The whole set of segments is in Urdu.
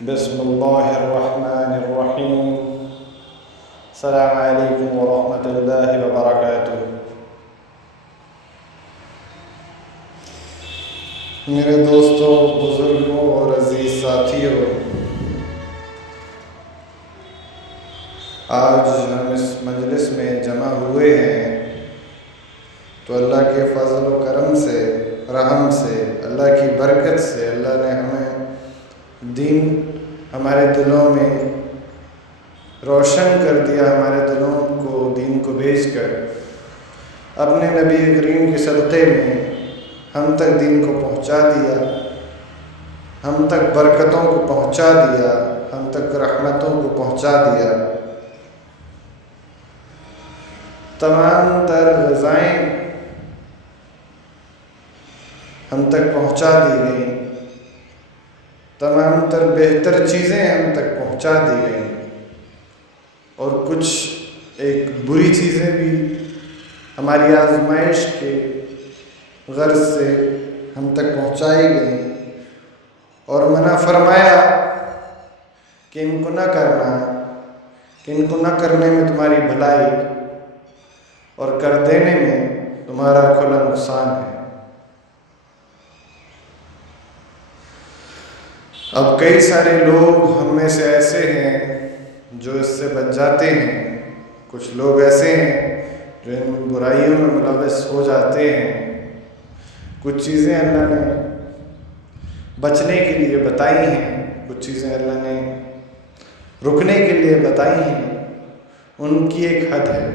بسم الله الرحمن الرحيم. السلام عليكم ورحمة الله وبركاته. میرے دوستوں، بزرگوں اور عزیز ساتھیوں، آج ہم اس مجلس میں جمع ہوئے ہیں تو اللہ کے فضل و کرم سے، رحم سے، اللہ کی برکت سے اللہ نے ہمیں دین ہمارے دلوں میں روشن کر دیا، ہمارے دلوں کو دین کو بھیج کر اپنے نبی کریم کے صدقے میں ہم تک دین کو پہنچا دیا، ہم تک برکتوں کو پہنچا دیا، ہم تک رحمتوں کو پہنچا دیا۔ تمام تر غذائیں ہم تک پہنچا دی گئیں، تمام تر بہتر چیزیں ہم تک پہنچا دی گئیں، اور کچھ ایک بری چیزیں بھی ہماری آزمائش کے غرض سے ہم تک پہنچائی گئیں، اور منع فرمایا کہ ان کو نہ کرنا، کہ ان کو نہ کرنے میں تمہاری بھلائی اور کر دینے میں تمہارا کھلا نقصان ہے۔ اب کئی سارے لوگ ہم میں سے ایسے ہیں جو اس سے بچ جاتے ہیں، کچھ لوگ ایسے ہیں جو ان برائیوں میں ملوث ہو جاتے ہیں۔ کچھ چیزیں اللہ نے بچنے کے لیے بتائی ہیں، کچھ چیزیں اللہ نے رکنے کے لیے بتائی ہیں، ان کی ایک حد ہے۔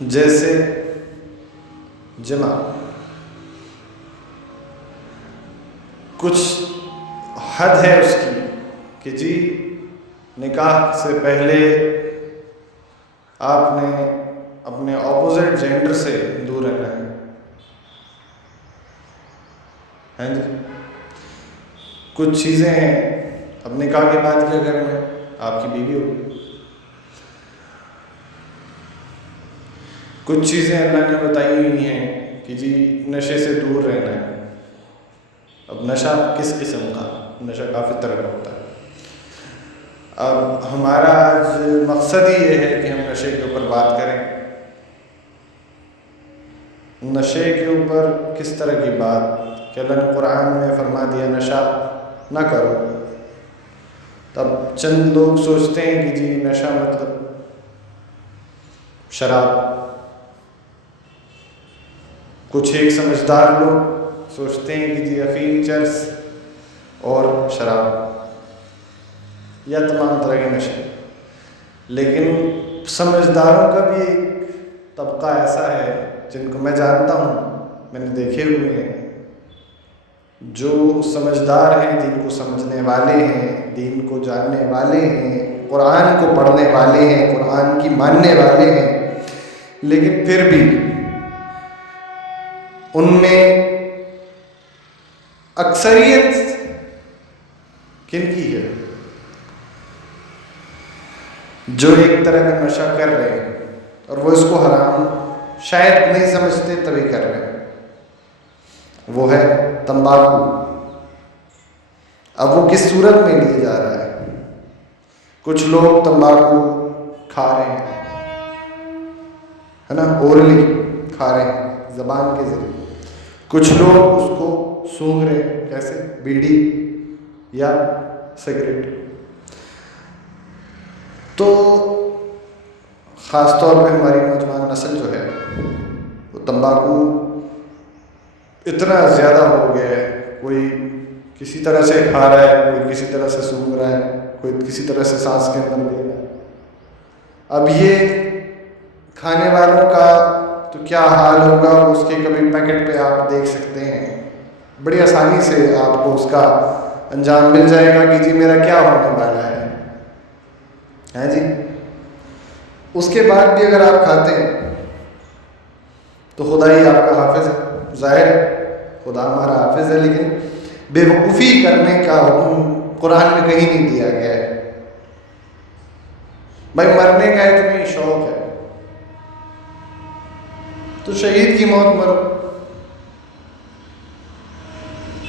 جیسے جمع، کچھ حد ہے اس کی کہ جی نکاح سے پہلے آپ نے اپنے اپوزٹ جینڈر سے دور رہنا ہے، ہیں جی۔ کچھ چیزیں ہیں، اب نکاح کے بعد کیا کرنا ہے، آپ کی بیوی ہوگی۔ کچھ چیزیں اللہ نے بتائی ہوئی ہیں کہ جی نشے سے دور رہنا ہے۔ اب نشہ کس قسم کا؟ نشہ کافی طرح کا ہوتا ہے۔ اب ہمارا آج مقصد ہی یہ ہے کہ ہم نشے کے اوپر بات کریں۔ نشے کے اوپر کس طرح کی بات کہ اللہ نے قرآن میں فرما دیا نشہ نہ کرو، تب چند لوگ سوچتے ہیں کہ جی نشہ مطلب شراب۔ کچھ ایک سمجھدار لوگ سوچتے ہیں کہ جی افیم، چرس اور شراب یا تمام طرح کے نشے۔ لیکن سمجھداروں کا بھی ایک طبقہ ایسا ہے جن کو میں جانتا ہوں، میں نے دیکھے ہوئے ہیں، جو سمجھدار ہیں، دین کو سمجھنے والے ہیں، دین کو جاننے والے ہیں، قرآن کو پڑھنے والے ہیں، قرآن کی ماننے والے ہیں، لیکن پھر بھی ان میں اکثریت کن کی ہے؟ جو ایک طرح کا نشہ کر رہے ہیں اور وہ اس کو حرام شاید نہیں سمجھتے تبھی کر رہے ہیں، وہ ہے تمباکو۔ اب وہ کس صورت میں لیا جا رہا ہے؟ کچھ لوگ تمباکو کھا رہے ہیں، ہے نا، اورلی کھا رہے ہیں زبان کے ذریعے۔ کچھ لوگ اس کو سونگھ رہے ہیں، کیسے؟ بیڑی یا سگریٹ۔ تو خاص طور پہ ہماری نوجوان نسل جو ہے وہ تمباکو اتنا زیادہ ہو گیا ہے، کوئی کسی طرح سے کھا رہا ہے، کوئی کسی طرح سے سونگھ رہا ہے، کوئی کسی طرح سے سانس کے اندر لے رہا ہے۔ اب یہ کھانے والوں کا تو کیا حال ہوگا، اس کے کبھی پیکٹ پہ آپ دیکھ سکتے ہیں، بڑی آسانی سے آپ کو اس کا انجام مل جائے گا کہ جی میرا کیا ہونے والا ہے جی۔ اس کے بعد بھی اگر آپ کھاتے ہیں تو خدا ہی آپ کا حافظ ہے، ظاہر ہے خدا ہمارا حافظ ہے، لیکن بے وقوفی کرنے کا حکم قرآن میں کہیں نہیں دیا گیا ہے۔ بھائی مرنے کا ہے تمہیں شوق ہے تو شہید کی موت مرو،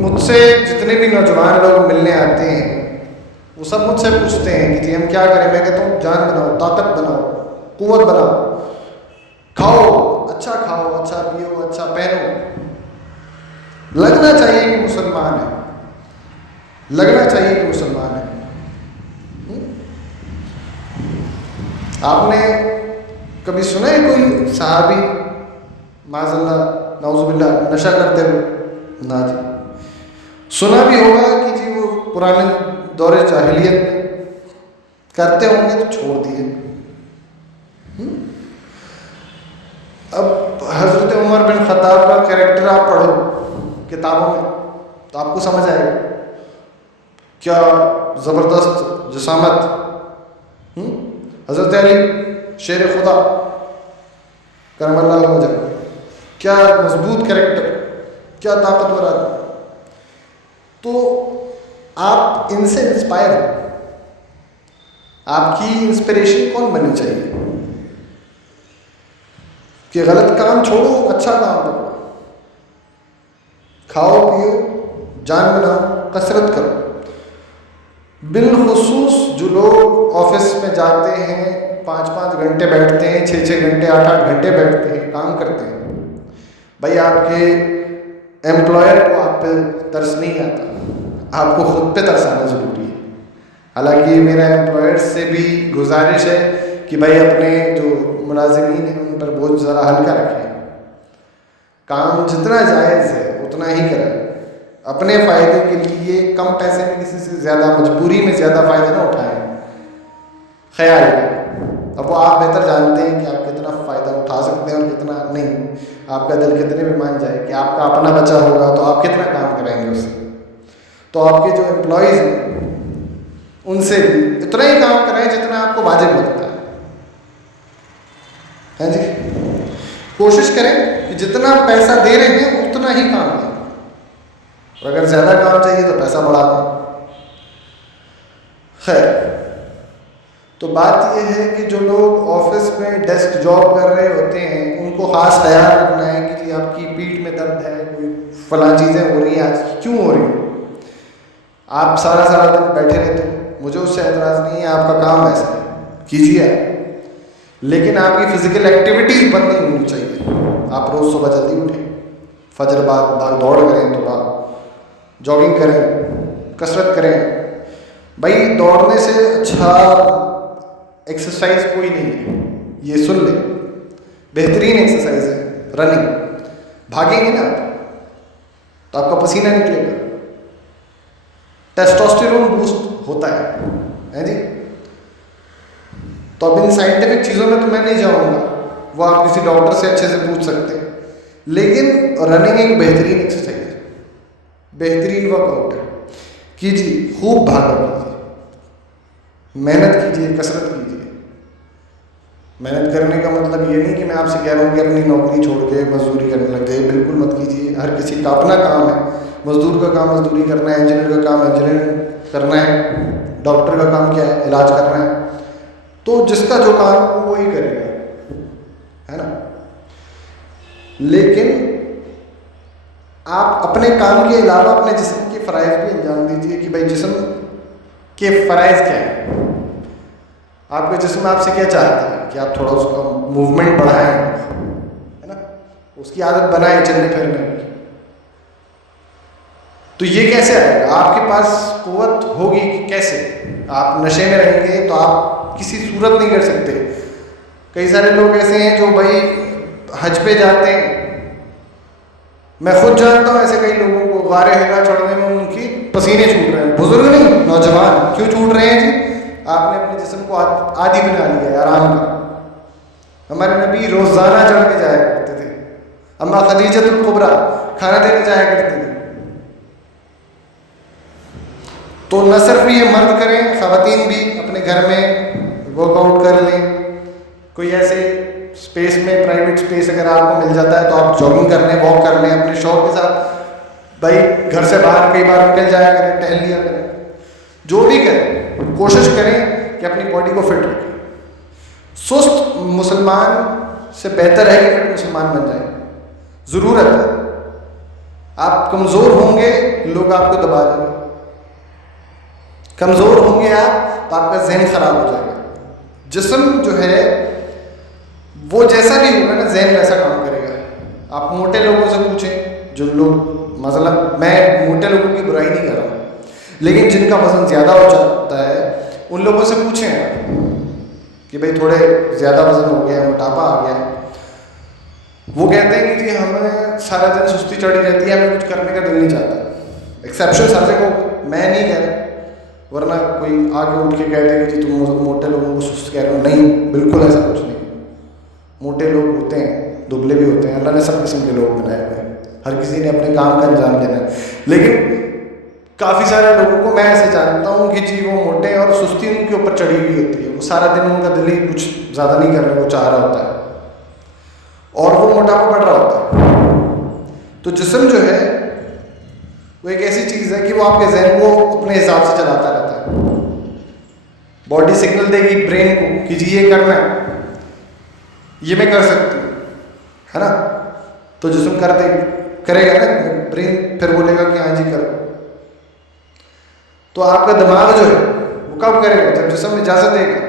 مجھ سے جتنے بھی نوجوان لوگ ملنے آتے ہیں وہ سب مجھ سے پوچھتے ہیں کہ جی ہم کیا کریں. میں کہتا ہوں جان بناؤ, طاقت بناؤ, قوت بناؤ, کھاؤ, اچھا پیو, اچھا پہنو. لگنا چاہیے کہ مسلمان ہے, لگنا چاہیے کہ مسلمان ہے. آپ نے کبھی سنا ہے کوئی صحابی معاذ اللہ نعوذ باللہ نشہ کرتے ہوئے؟ نہ جی. سنا بھی ہوگا کہ جی وہ پرانے دور جاہلیت میں کرتے ہوں گے تو چھوڑ دیے. اب حضرت عمر بن خطاب کا کریکٹر آپ پڑھو کتابوں میں تو آپ کو سمجھ آئے گا کیا زبردست جسامت. حضرت علی شیر خدا کرم اللہ وجہ, کیا مضبوط کریکٹر, کیا طاقتور آدمی. تو آپ ان سے انسپائر ہو. آپ کی انسپریشن کون بننی چاہیے کہ غلط کام چھوڑو, اچھا کام کرو, کھاؤ پیو, جان بناؤ, کثرت کرو. بالخصوص جو لوگ آفس میں جاتے ہیں 5-5 گھنٹے بیٹھتے ہیں, 6-6 گھنٹے 8-8 گھنٹے بیٹھتے ہیں, کام کرتے ہیں. بھائی آپ کے ایمپلائر کو آپ پہ ترس نہیں آتا, آپ کو خود پہ ترس آنا ضروری ہے. حالانکہ میرا ایمپلائر سے بھی گزارش ہے کہ بھائی اپنے جو ملازمین ہیں ان پر بوجھ ذرا ہلکا رکھیں, کام جتنا جائز ہے اتنا ہی کریں. اپنے فائدے کے لیے کم پیسے میں کسی سے زیادہ, مجبوری میں زیادہ فائدہ نہ اٹھائیں, خیال کریں. اب وہ آپ بہتر جانتے ہیں کہ آپ کتنا فائدہ اٹھا سکتے ہیں اور کتنا نہیں. آپ کا دل کتنے بھی مان جائے کہ آپ کا اپنا بچہ ہوگا تو آپ کتنا کام کریں گے اس سے. تو آپ کے جو امپلائیز ہیں ان سے بھی اتنا ہی کام کریں جتنا آپ کو واجب لگتا ہے. ہاں جی, کوشش کریں کہ جتنا پیسہ دے رہے ہیں اتنا ہی کام کریں, اور اگر زیادہ کام چاہیے تو پیسہ بڑھا دیں. خیر, تو بات یہ ہے کہ جو لوگ آفس میں ڈیسک جاب کر رہے ہوتے ہیں ان کو خاص خیال رکھنا ہے کہ جی آپ کی پیٹھ میں درد ہے, کوئی فلاں چیزیں ہو رہی ہیں, آج کیوں ہو رہی ہیں. آپ سارا دن بیٹھے رہتے ہیں, مجھے اس سے اعتراض نہیں ہے, آپ کا کام ایسا ہے, کیجیے, لیکن آپ کی فزیکل ایکٹیویٹیز بند نہیں ہونی چاہیے. آپ روز صبح جلدی اٹھیں, فجر بعد دوڑ کریں, تھوڑا جاگنگ کریں, کثرت کریں. بھائی دوڑنے سے اچھا ایکسرسائز کوئی نہیں ہے, یہ سن لیں. بہترین ایکسرسائز ہے رننگ. بھاگیں گے نا تو آپ کا پسینہ نکلے گا, ٹیسٹوسٹیرون بوسٹ ہوتا ہے جی. تو اب ان سائنٹیفک چیزوں میں تو میں نہیں جاؤں گا, وہ آپ کسی ڈاکٹر سے اچھے سے پوچھ سکتے ہیں. لیکن رننگ ایک بہترین ایکسرسائز ہے, بہترین ورک آؤٹ ہے. کیجیے, خوب بھاگا کیجیے, محنت کیجیے, کثرت کیجیے. محنت کرنے کا مطلب یہ نہیں کہ میں آپ سے کہہ رہا ہوں کہ اپنی نوکری چھوڑ کے مزدوری کرنے لگ جائے, بالکل مت کیجیے. ہر کسی کا اپنا کام ہے. مزدور کا کام مزدوری کرنا ہے, انجینئر کا کام انجینئرنگ کرنا ہے, ڈاکٹر کا کام کیا ہے, علاج کرنا ہے. تو جس کا جو کام ہو وہی کرے گا, ہے نا. لیکن آپ اپنے کام کے علاوہ اپنے جسم کے فرائض بھی انجام دیجیے کہ بھائی جسم کے فرائض کیا ہیں. آپ کا جسم آپ سے کیا چاہتا ہے کہ آپ تھوڑا اس کا موومنٹ بڑھائیں, ہے نا, اس کی عادت بنائیں چلنے پھرنے کی. تو یہ کیسے آئے گا؟ آپ کے پاس قوت ہوگی کہ کیسے. آپ نشے میں رہیں گے تو آپ کسی صورت نہیں کر سکتے. کئی سارے لوگ ایسے ہیں جو بھائی حج پہ جاتے ہیں, میں خود جانتا ہوں ایسے کئی لوگوں کو, غار حرا چڑھنے میں ان کی پسینے چھوٹ رہے ہیں. بزرگ نہیں, نوجوان. کیوں چھوٹ رہے ہیں جی؟ آپ نے اپنے جسم کو عادی بنا لیا ہے آرام کا. ہمارے نبی روزانہ چڑھ کے جایا کرتے تھے. اما خدیجۃ الکبریٰ کھانا دینے جایا کرتے تھے. تو نہ صرف یہ مرد کریں, خواتین بھی اپنے گھر میں ورک آؤٹ کر لیں. کوئی ایسے اسپیس میں, پرائیویٹ اسپیس اگر آپ کو مل جاتا ہے تو آپ جاگنگ کر لیں, واک کر لیں اپنے شوق کے ساتھ. بھائی گھر سے باہر کئی بار نکل جایا کریں, ٹہل لیا کریں. جو بھی کریں کوشش کریں کہ اپنی باڈی کو فٹ رکھیں. سست مسلمان سے بہتر ہے کہ پھر مسلمان بن جائیں. ضرورت ہے. آپ کمزور ہوں گے لوگ آپ کو دبا دیں گے. کمزور ہوں گے آپ تو آپ کا ذہن خراب ہو جائے گا. جسم جو ہے وہ جیسا بھی ہوگا نا ذہن ویسا کام کرے گا. آپ موٹے لوگوں سے پوچھیں, جو لوگ مطلب میں موٹے لوگوں کی برائی نہیں کر رہا ہوں, لیکن جن کا وزن زیادہ ہو جاتا ہے ان لوگوں سے پوچھیں کہ بھائی تھوڑے زیادہ وزن ہو گیا, موٹاپا آ گیا. وہ کہتے ہیں کہ جی ہمیں سارا دن سستی چڑھی رہتی ہے, ہمیں کچھ کرنے کا دل نہیں چاہتا. ایکسیپشن سارے کو میں نہیں کہہ رہا, ورنہ کوئی آگے اٹھ کے کہہ دے کہ جی تم موٹے لوگوں کو سست کہہ رہے ہو. نہیں, بالکل ایسا کچھ نہیں. موٹے لوگ ہوتے ہیں, دبلے بھی ہوتے ہیں. اللہ نے سب قسم کے لوگ بنائے ہوئے ہیں, ہر کسی نے اپنے کام کا انجام دینا ہے. لیکن کافی سارے لوگوں کو میں ایسے جانتا ہوں کہ جی وہ موٹے ہیں اور سستی ان کے اوپر چڑھی ہوئی ہوتی ہے. وہ سارا دن ان کا دل ہی کچھ زیادہ نہیں کرنے کو چاہ رہا ہوتا ہے اور وہ موٹاپا بڑھ رہا ہوتا ہے. تو جسم جو ہے وہ ایک ایسی چیز ہے کہ وہ آپ کے ذہن کو اپنے حساب سے چلاتا رہتا ہے. باڈی سگنل دے گی برین کو کہ جی یہ کرنا ہے, یہ میں کر سکتی ہوں, ہے نا. تو جسم کرے گا نا, برین پھر بولے گا کہ ہاں جی کرو. تو آپ کا دماغ جو ہے وہ کب کرے گا؟ جب جسم اجازت دے گا.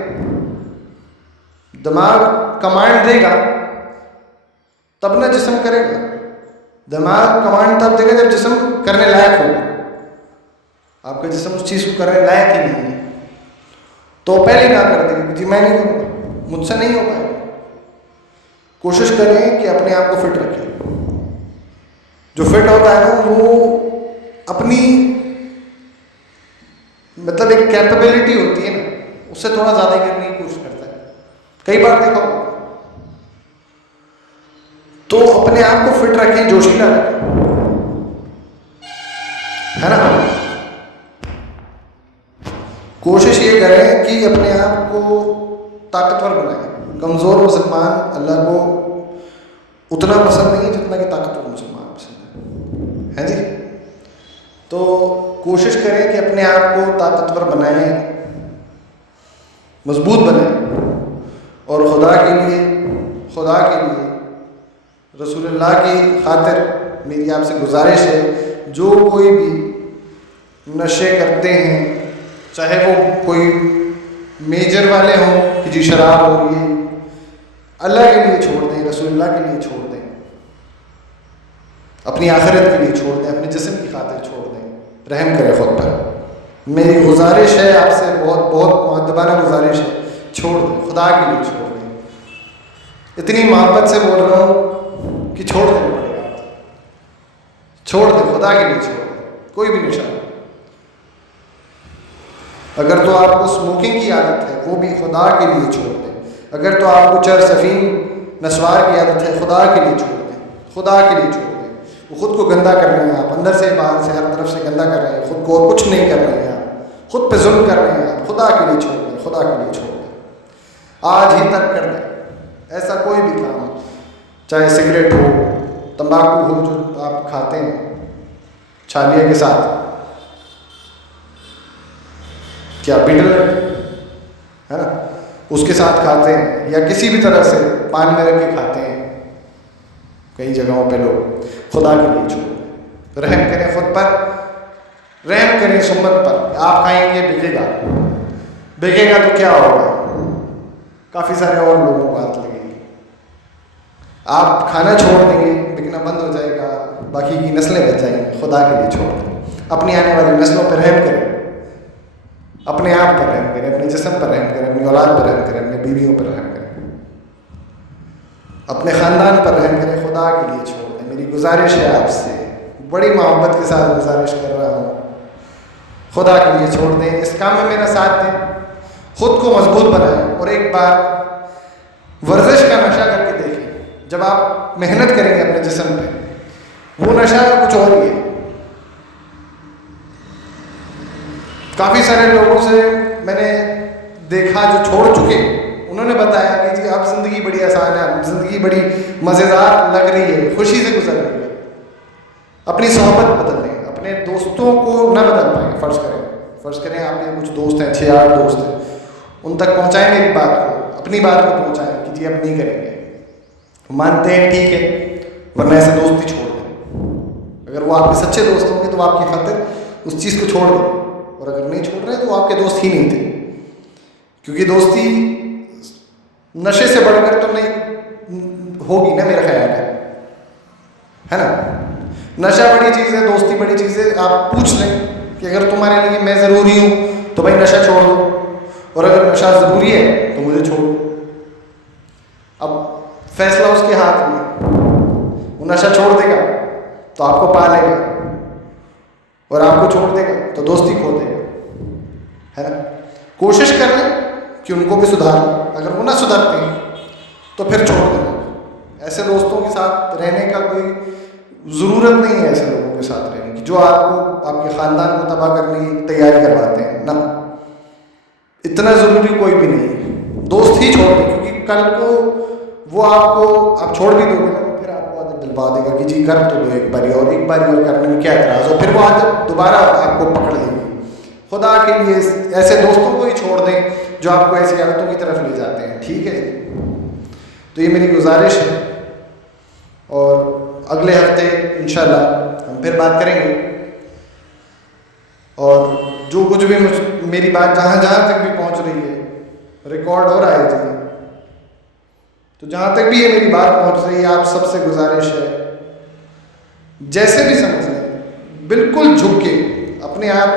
دماغ کمانڈ دے گا تب نہ جسم کرے گا. دماغ کمانڈ تب دے گا جب جسم کرنے لائق ہوگا. آپ کا جسم اس چیز کو کرنے لائق ہی نہیں ہے تو پہلے نہ کر دے گا جی میں نہیں کروں گا, مجھ سے نہیں ہو پائے گا. کوشش کریں کہ اپنے آپ کو فٹ رکھیں. جو فٹ ہوتا ہے نا وہ اپنی مطلب ایک کیپیبلٹی ہوتی ہے نا, اس سے تھوڑا زیادہ کرنے کی کوشش کرتا ہے. کئی بار دیکھا ہوگا. تو اپنے آپ کو فٹ رکھیں, جوشیلا رکھیں, ہے نا. کوشش یہ کریں کہ اپنے آپ کو طاقتور بنائیں. کمزور مسلمان اللہ کو اتنا پسند نہیں ہے جتنا کہ طاقتور مسلمان پسند ہے جی. تو کوشش کریں کہ اپنے آپ کو طاقتور بنائیں, مضبوط بنائیں, اور خدا کے لیے رسول اللہ کی خاطر میری آپ سے گزارش ہے, جو کوئی بھی نشے کرتے ہیں, چاہے وہ کوئی میجر والے ہوں کہ جی شراب ہو رہی ہے, اللہ کے لیے چھوڑ دیں, رسول اللہ کے لیے چھوڑ دیں, اپنی آخرت کے لیے چھوڑ دیں, اپنے جسم کی خاطر چھوڑ دیں. رحم کریں خود پر. میری گزارش ہے آپ سے, بہت بہت مؤدبانہ گزارش ہے, چھوڑ دیں, خدا کے لیے چھوڑ دیں. اتنی محبت سے بول رہا ہوں کہ چھوڑ دیں پڑے گا. چھوڑ دیں, خدا کے لیے چھوڑ دیں. کوئی بھی نشہ, اگر تو آپ کو اسموکنگ کی عادت ہے وہ بھی خدا کے لیے چھوڑ دیں. اگر تو آپ کو چرس افیم نسوار کی عادت ہے خدا کے لیے چھوڑ دیں. خدا کے لیے چھوڑ دیں. وہ خود کو گندا کر رہے ہیں, آپ اندر سے باہر سے ہر طرف سے گندا کر رہے ہیں خود کو, اور کچھ نہیں کر رہے ہیں آپ, خود پہ ظلم کر رہے ہیں آپ. خدا کے لیے چھوڑ دیں, خدا کے لیے چھوڑ دیں. آج ہی تک کر دیں. ایسا کوئی بھی کام, چاہے سگریٹ ہو, تمباکو ہو جو آپ کھاتے ہیں چھالیے کے ساتھ, کیا بیٹل ہے نا, اس کے ساتھ کھاتے ہیں, یا کسی بھی طرح سے پان میں رکھ کے کھاتے ہیں کئی جگہوں پہ لوگ, خدا کے لیے چھوڑ دیں. رحم کریں خود پر, رحم کریں سمت پر. آپ کھائیں گے بگے گا تو کیا ہوگا, کافی سارے اور لوگوں کو ہاتھ لگے گی. آپ کھانا چھوڑ دیں گے, بکنا بند ہو جائے گا, باقی کی نسلیں بچ جائیں گی. خدا کے لیے چھوڑ دیں. اپنی آنے والی نسلوں پر رحم کریں, اپنے آپ پر رحم کریں, اپنے جسم پر رحم کریں, اپنی اولاد پر رحم کریں, اپنی بیویوں پر رحم کریں, اپنے خاندان پر رحم کریں. خدا کے لیے چھوڑ دیں. میری گزارش ہے آپ سے, بڑی محبت کے ساتھ گزارش کر رہا ہوں, خدا کے لیے چھوڑ دیں. اس کام میں میرا ساتھ دیں, خود کو مضبوط بنائیں. اور ایک بار ورزش کا نشہ کر کے دیکھیں. جب آپ محنت کریں گے اپنے جسم پہ, وہ نشہ کچھ اور ہی ہے. کافی سارے لوگوں سے میں نے دیکھا جو چھوڑ چکے, انہوں نے بتایا کہ جی اب زندگی بڑی آسان ہے, اب زندگی بڑی مزیدار لگ رہی ہے, خوشی سے گزر رہی ہے. اپنی صحبت بدل لیں, اپنے دوستوں کو نہ بدل پائیں. فرض کریں آپ کے کچھ دوست ہیں, 6-8 دوست ہیں, ان تک پہنچائیں میری بات کو, اپنی بات کو پہنچائیں کہ جی اب نہیں کریں گے. مانتے ہیں ٹھیک ہے، ورنہ ایسے دوستی چھوڑ دیں. اگر وہ آپ کے سچے دوست ہوں گے تو آپ کی خاطر اس چیز کو چھوڑ دیں، اور اگر نہیں چھوڑ رہے تو وہ آپ کے دوست ہی نہیں تھے. کیونکہ دوستی نشے سے بڑھ کر تو نہیں ہوگی نا، میرا خیال ہے نا. نشہ بڑی چیز ہے، دوستی بڑی چیز ہے. آپ پوچھ لیں کہ اگر تمہارے لیے میں ضروری ہوں تو بھائی نشہ چھوڑ دو، اور اگر نشہ ضروری ہے تو مجھے چھوڑ دو. اب فیصلہ اس کے ہاتھ میں. وہ نشہ چھوڑ دے گا تو آپ کو پا لے گا، اور آپ کو چھوڑ دے گا تو دوستی کھو دے گا، ہے نا. کوشش کر لیں کہ ان کو بھی سدھار لیں. اگر وہ نہ سدھرتے ہیں تو پھر چھوڑ دیں. ایسے دوستوں کے ساتھ رہنے کا کوئی ضرورت نہیں ہے، ایسے لوگوں کے ساتھ رہنے کی جو آپ کو، آپ کے خاندان کو تباہ کرنے کی تیاری کرواتے ہیں. نہ، اتنا ضروری کوئی بھی نہیں ہے. دوست ہی چھوڑ دیں، کیونکہ کل کو وہ آپ چھوڑ بھی دو گے نا، پھر آپ کو عادت ڈلوا دے گا کہ جی کر تو دو ایک باری اور کرنے میں کیا اعتراض ہو. پھر وہ عادت دوبارہ آپ کو پکڑ لے گی. خدا کے لیے ایسے دوستوں کو ہی چھوڑ دیں جو آپ کو ایسی عادتوں کی طرف لے جاتے ہیں. ٹھیک ہے جی. تو یہ میری گزارش ہے، اور اگلے ہفتے انشاءاللہ ہم پھر بات کریں گے. اور جو کچھ بھی میری بات جہاں تک بھی پہنچ رہی ہے ریکارڈ ہو رہا ہے جی، تو جہاں تک بھی یہ میری بات پہنچ رہی ہے آپ سب سے گزارش ہے، جیسے بھی سمجھ لیں بالکل جھک کے اپنے آپ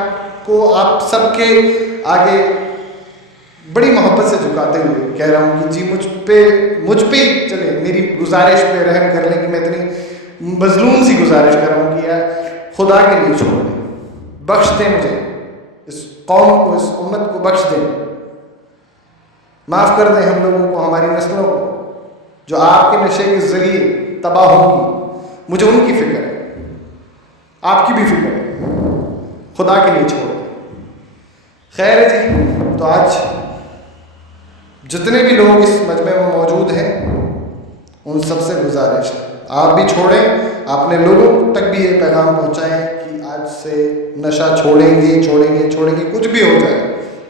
کو آپ سب کے آگے بڑی محبت سے جھکاتے ہوئے کہہ رہا ہوں کہ جی مجھ پہ چلے، میری گزارش پہ رحم کر لیں کہ میں اتنی مظلوم سی گزارش کر رہا ہوں کہ یار خدا کے لیے چھوڑ دیں، بخش دیں مجھے، اس قوم کو، اس امت کو بخش دیں، معاف کر دیں ہم لوگوں کو، ہماری نسلوں کو جو آپ کے نشے کے ذریعے تباہ ہوں گی. مجھے ان کی فکر ہے، آپ کی بھی فکر ہے. خدا کے لیے چھوڑ دیں. خیر ہے جی. تو آج جتنے بھی لوگ اس مجمع میں موجود ہیں ان سب سے گزارش ہے آپ بھی چھوڑیں، اپنے لوگوں تک بھی یہ پیغام پہنچائیں کہ آج سے نشہ چھوڑیں گے، کچھ بھی ہو جائے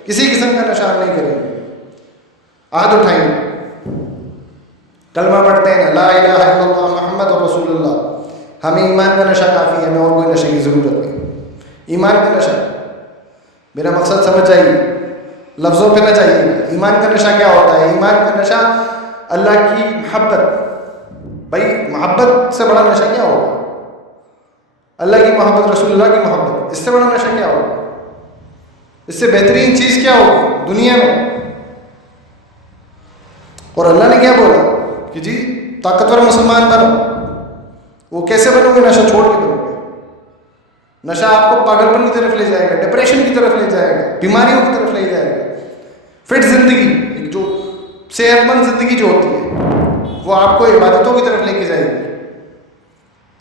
کسی قسم کا نشہ نہیں کریں گے. عہد اٹھائیں گے، کلمہ پڑھتے ہیں لا الہ الا اللہ محمد رسول اللہ. ہمیں ایمان کا نشہ کافی ہے، ہمیں اور کوئی نشے کی ضرورت نہیں. ایمان کا نشہ، میرا مقصد سمجھ جائیے، لفظوں پہ نہ چاہیے. ایمان کا نشہ کیا ہوتا ہے؟ ایمان کا نشہ اللہ کی محبت. بھائی محبت سے بڑا نشہ کیا ہوگا؟ اللہ کی محبت، رسول اللہ کی محبت، اس سے بڑا نشہ کیا ہوگا؟ اس سے بہترین چیز کیا ہوگی دنیا میں؟ اور اللہ نے کیا بولا کہ جی طاقتور مسلمان بنو. وہ کیسے بنو گے؟ نشہ چھوڑ کے بنو گے. نشہ آپ کو پاگل پن کی طرف لے جائے گا، ڈپریشن کی طرف لے جائے گا، بیماریوں کی طرف لے جائے گا. فٹ زندگی، ایک جو صحت مند زندگی جو ہوتی ہے وہ آپ کو عبادتوں کی طرف لے کے جائے گی.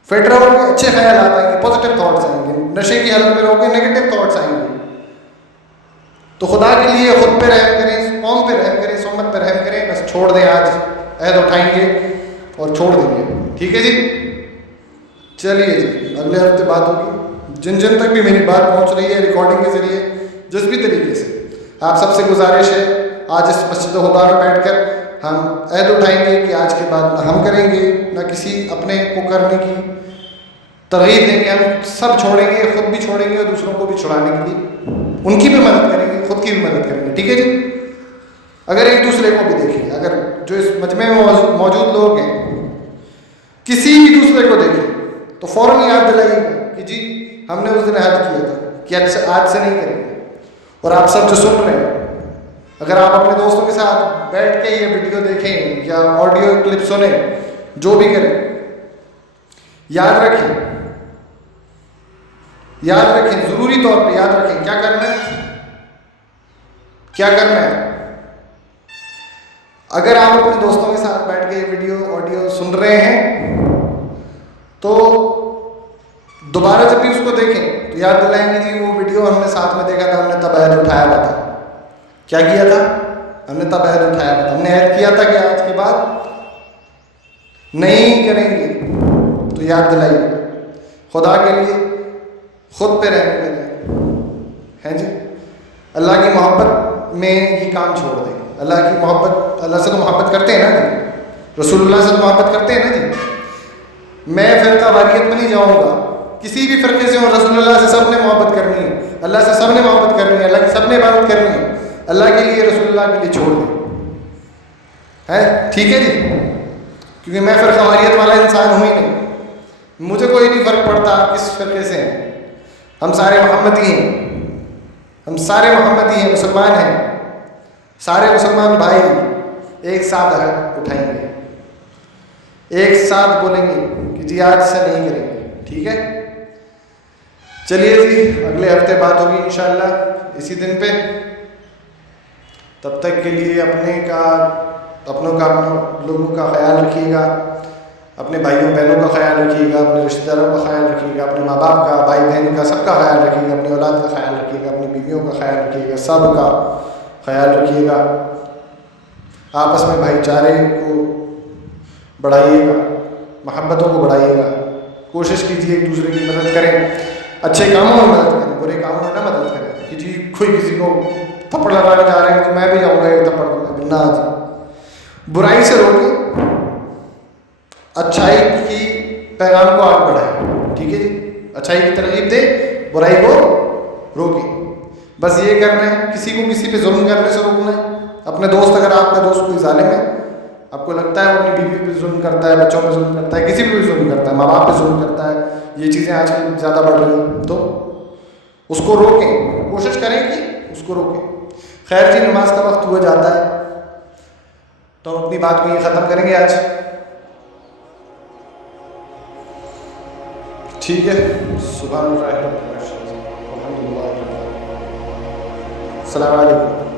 فٹ رہو گے، اچھے خیالات آئیں گے، پازیٹیو تھاٹس آئیں گے. نشے کی حالت میں رہو گے، نیگیٹو تھاٹس آئیں گے. تو خدا کے لیے خود پہ رحم کریں، اس قوم پہ رحم کریں، اس امت پہ رحم کریں. بس چھوڑ دیں، آج عہد اٹھائیں گے اور چھوڑ دیں گے. ٹھیک ہے جی. چلیے جی، اگلے ہفتے بات ہوگی. جن تک بھی میری بات پہنچ رہی ہے ریکارڈنگ کے ذریعے جس بھی طریقے سے، آپ سب سے گزارش ہے آج اس مسجد خدا میں بیٹھ کر ہم عہد اٹھائیں گے کہ آج کے بعد نہ ہم کریں گے نہ کسی اپنے کو کرنے کی ترغیب دیں گے. ہم سب چھوڑیں گے، خود بھی چھوڑیں گے اور دوسروں کو بھی چھڑانے کے لیے ان کی بھی مدد کریں گے، خود کی بھی مدد کریں گے. ٹھیک ہے جی. اگر ایک دوسرے کو بھی دیکھیں، اگر جو اس مجمع میں موجود لوگ ہیں کسی بھی دوسرے کو دیکھیں تو فوراً یاد دلائیے کہ جی ہم نے اس دن عہد کیا تھا کہ آج سے نہیں کریں گے. اور آپ سب جو سن رہے ہیں، اگر آپ اپنے دوستوں کے ساتھ بیٹھ کے یہ ویڈیو دیکھیں یا آڈیو کلپ سنیں، جو بھی کریں، یاد رکھیں ضروری طور پہ یاد رکھیں کیا کرنا ہے. اگر آپ اپنے دوستوں کے ساتھ بیٹھ کے یہ ویڈیو آڈیو سن رہے ہیں تو دوبارہ جب بھی اس کو دیکھیں تو یاد دلائیں گے جی وہ ویڈیو ہم نے ساتھ میں دیکھا تھا، ہم نے تب عہد اٹھایا ہوا تھا. کیا کیا تھا؟ ہم نے تب عہد اٹھایا ہوا تھا، ہم نے عہد کیا تھا کہ آج کے بعد نہیں کریں گے. تو یاد دلائیے. خدا کے لیے خود پہ رحم کریں، ہیں جی. اللہ کی محبت میں یہ کام چھوڑ دیں. اللہ کی محبت، اللہ سے تو محبت کرتے ہیں نا. رسول اللہ سے محبت کرتے ہیں نا جی. میں فرقہ واریت میں نہیں جاؤں گا, کسی بھی فرقے سے ہوں, رسول اللہ سے سب نے محبت کرنی ہے, اللہ سے سب نے محبت کرنی ہے, اللہ کی سب نے عبادت کرنی ہے, اللہ کے لیے رسول اللہ کے لیے چھوڑ دیں ہے. ٹھیک ہے جی, کیونکہ میں فرقہ واریت والا انسان ہوں ہی نہیں, مجھے کوئی نہیں فرق پڑتا کس فرقے سے ہیں, ہم سارے محمدی ہیں, ہم سارے محمدی ہیں, مسلمان ہیں, سارے مسلمان بھائی ایک ساتھ اٹھائیں گے, ایک ساتھ بولیں گے کہ جی آج سے نہیں کریں گے. ٹھیک ہے, چلیے جی اگلے ہفتے بات ہوگی انشاءاللہ اسی دن پہ. تب تک کے لیے اپنوں کا لوگوں کا خیال رکھیے گا, اپنے بھائیوں بہنوں کا خیال رکھیے گا, اپنے رشتہ داروں کا خیال رکھیے گا, اپنے ماں باپ کا, بھائی بہن کا, سب کا خیال رکھیے گا, اپنی اولاد کا خیال رکھیے گا, اپنی بیویوں کا خیال رکھیے گا, سب کا خیال رکھیے گا. آپس میں بھائی چارے کو بڑھائیے گا, محبتوں کو بڑھائیے گا, کوشش کیجیے ایک دوسرے کی مدد کریں, اچھے کاموں میں مدد کریں, برے کاموں میں نہ مدد کریں کہ جی کوئی کسی کو تھپڑ لگانے جا رہے ہیں تو میں بھی جاؤں گا ایک تھپڑ لگانے, نہ جی. برائی سے روکیں, اچھائی کی پیغام کو آگے بڑھائیں. ٹھیک ہے جی, اچھائی کی ترغیب دیں, برائی کو روکیں. بس یہ کرنا ہے, کسی کو کسی پہ ظلم کرنے سے روکنا ہے. اپنے دوست, اگر آپ کا دوست کوئی ظالم ہے, آپ کو لگتا ہے وہ اپنی بیوی پہ ظلم کرتا ہے, بچوں پہ ظلم کرتا ہے, کسی پہ بھی ظلم کرتا ہے, ماں باپ پہ ظلم کرتا ہے, یہ چیزیں آج کل زیادہ بڑھ رہی ہیں, تو اس کو روکیں, کوشش کریں کہ اس کو روکیں. خیر جی, نماز کا وقت ہوا جاتا ہے تو ہم اپنی بات کو یہ ختم کریں گے آج. ٹھیک ہے, سبحان اللہ, الحمدللہ, السلام علیکم.